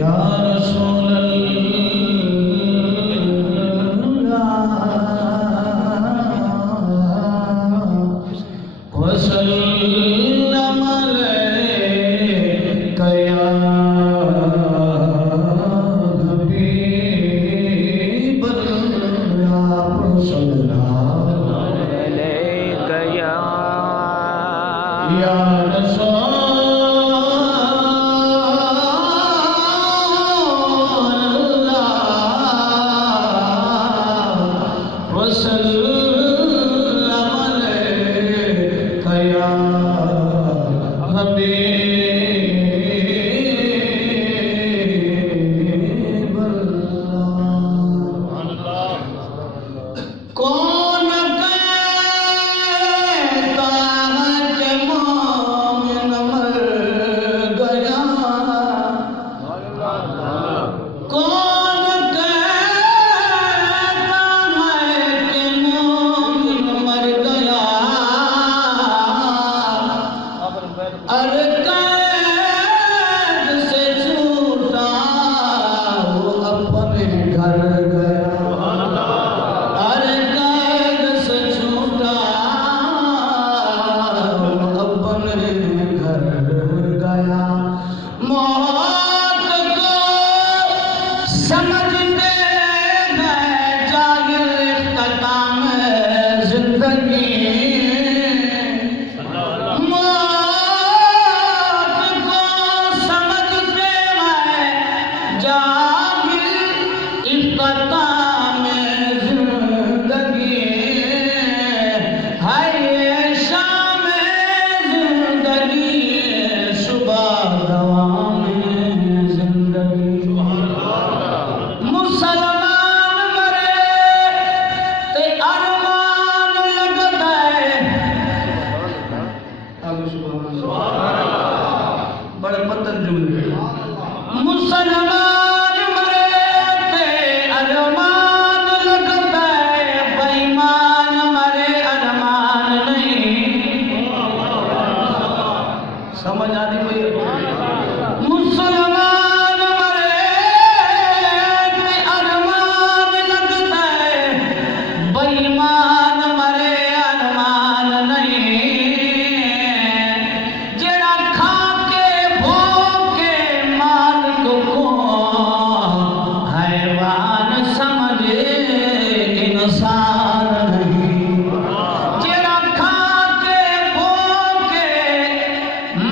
یا رسول اللہ وسلم علیک یا حبیب اللہ صلی اللہ علیک یا رسول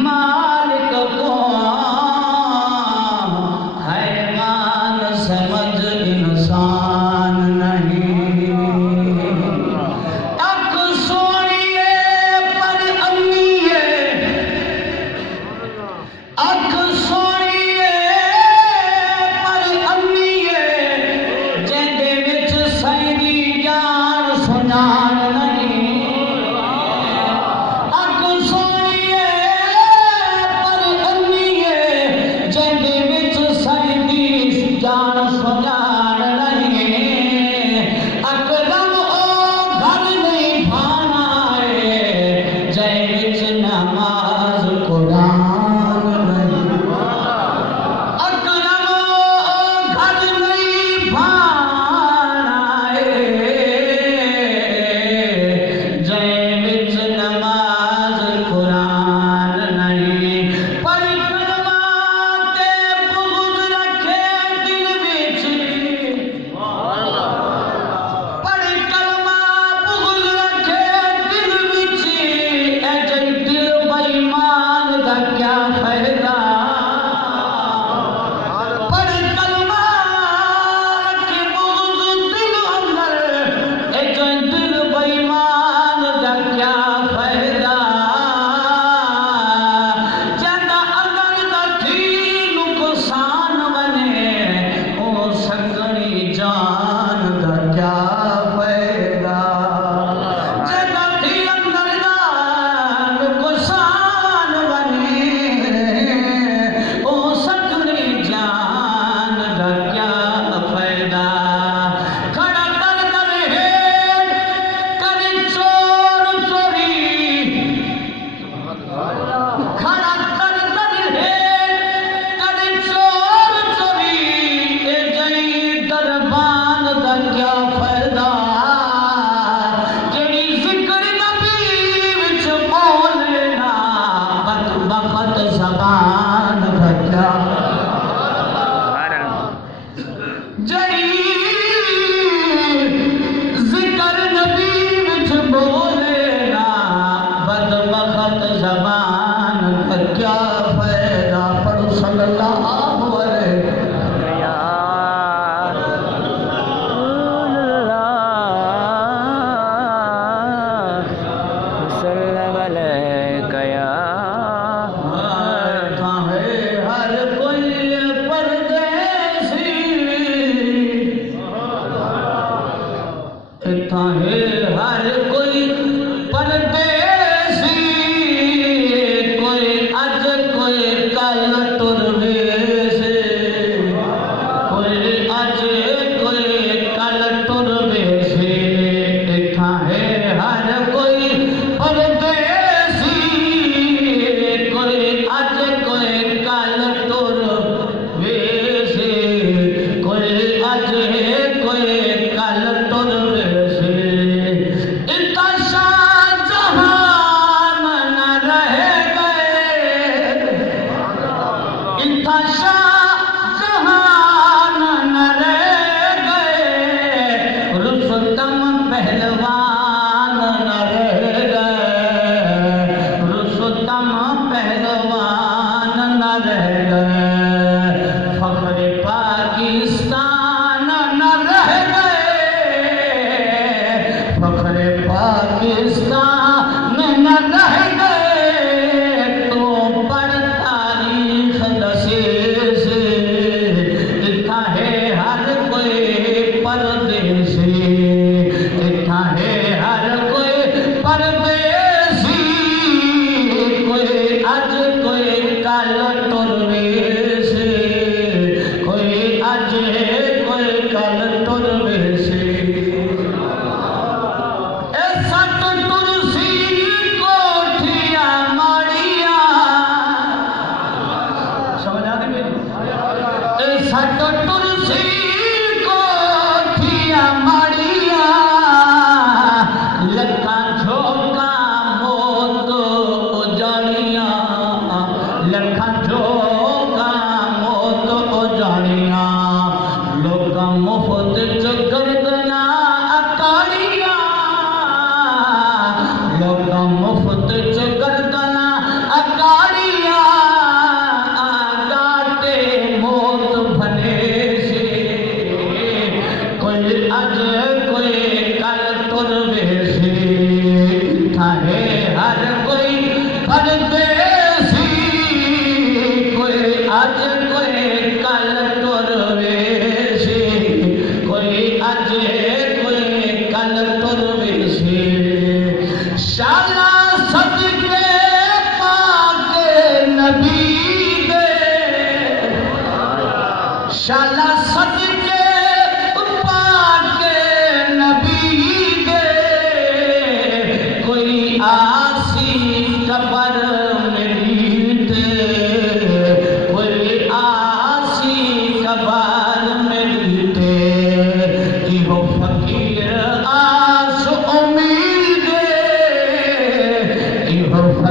مال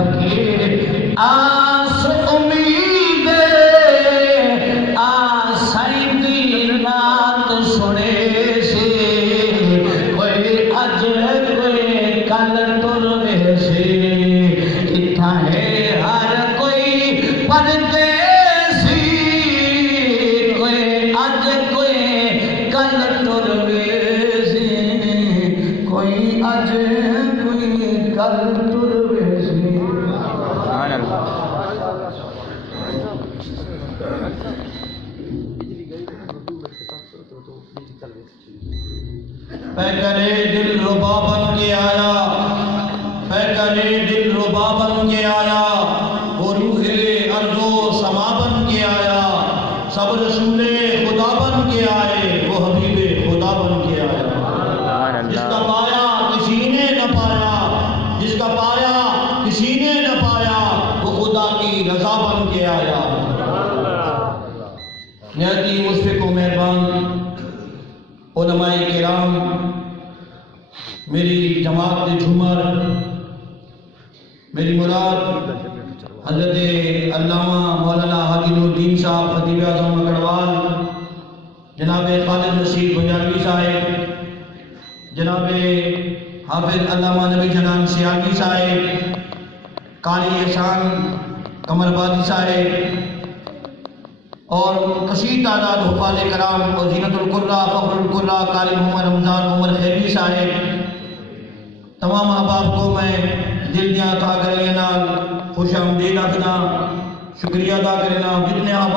فقیر آس امید آسائی دی رات سنے سی کوئی اج کوئی کل تر ویسی اتھا ہے ہر کوئی پردیسی کوئی اج کوئی کل تر ویسی کوئی اج کوئی کل تر ویسی پیکرے دل ربا بن کے آیا پیکرے دل ربا بن کے آیا وہ روح ارض و سما بن کے آیا سب رسول خدا بن کے آئے وہ حبیب خدا بن کے آیا جس کا پایا کسی نے نہ پایا جس کا پایا کسی نے نہ پایا وہ خدا کی رضا بن کے آیا نہایت مشفق و مہربان علماء کرام میری جماعت جھومر میری مراد حضرت علامہ مولانا حاجی نور الدین صاحب خطیب اعظم مکڑوال جناب خالد نصیر بنجاروی صاحب جناب حافظ علامہ نبی جنان سیالوی صاحب قاری احسان قمر بادی صاحب اور کثیر تعداد حفاظ کرام اور زینت القرہ فخر القرہ قاری محمد رمضان عمر خیری صاحب تمام احباب کو میں دل دیاں تا کریں نال خوش آمدید آخنا شکریہ ادا کرنا جتنے احباب